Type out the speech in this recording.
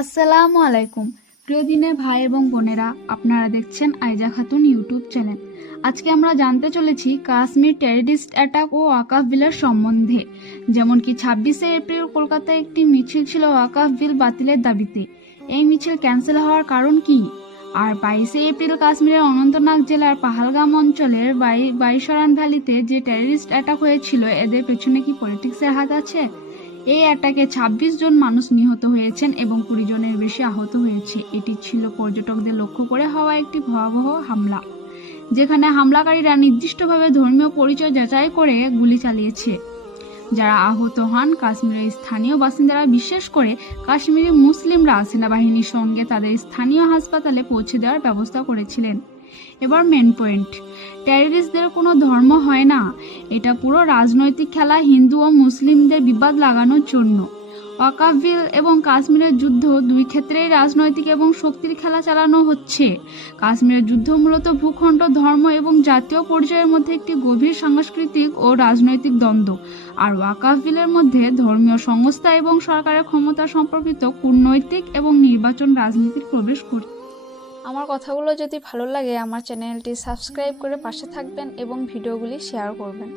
আসসালামু আলাইকুম প্রিয় দিনের ভাই এবং বোনেরা, আপনারা দেখছেন আইজা খাতুন ইউটিউব চ্যানেল। আজকে আমরা জানতে চলেছি কাশ্মীর টেররিস্ট অ্যাটাক ও ওয়াকাফ বিলের সম্বন্ধে। যেমন কি 26শে এপ্রিল কলকাতায় একটি মিছিল ছিল ওয়াকাফ বিল বাতিলের দাবিতে। এই মিছিল ক্যান্সেল হওয়ার কারণ কি? আর 22শে এপ্রিল কাশ্মীরের অনন্তনাগ জেলার পাহালগাম অঞ্চলের বাইশরান ভ্যালিতে যে টেররিস্ট অ্যাটাক হয়েছিল, এদের পেছনে কি পলিটিক্সের হাত আছে? এই অ্যাটাকে ২৬ জন মানুষ নিহত হয়েছেন এবং ২০ জনের বেশি আহত হয়েছে। এটি ছিল পর্যটকদের লক্ষ্য করে হওয়া একটি ভয়াবহ হামলা, যেখানে হামলাকারীরা নির্দিষ্টভাবে ধর্মীয় পরিচয় যাচাই করে গুলি চালিয়েছে। যারা আহত হন কাশ্মীরের স্থানীয় বাসিন্দারা, বিশেষ করে কাশ্মীরি মুসলিমরা সেনাবাহিনীর সঙ্গে তাদের স্থানীয় হাসপাতালে পৌঁছে দেওয়ার ব্যবস্থা করেছিলেন। এবার মেন পয়েন্ট, টেররিস্টদের কোনো ধর্ম হয় না, এটা পুরো রাজনৈতিক খেলা, হিন্দু ও মুসলিমদের বিবাদ লাগানোর জন্য। ওয়াকাফ বিল এবং কাশ্মীরের যুদ্ধ, দুই ক্ষেত্রেই রাজনৈতিক এবং শক্তির খেলা চালানো হচ্ছে। কাশ্মীরের যুদ্ধ মূলত ভূখণ্ড, ধর্ম এবং জাতীয় পর্যায়ের মধ্যে একটি গভীর সাংস্কৃতিক ও রাজনৈতিক দ্বন্দ্ব, আর ওয়াকাফ বিলের মধ্যে ধর্মীয় সংস্থা এবং সরকারের ক্ষমতা সম্পর্কিত কূটনৈতিক এবং নির্বাচন রাজনীতির প্রবেশ করছে। আমার কথাগুলো যদি ভালো লাগে আমার চ্যানেলটি সাবস্ক্রাইব করে পাশে থাকবেন এবং ভিডিওগুলি শেয়ার করবেন।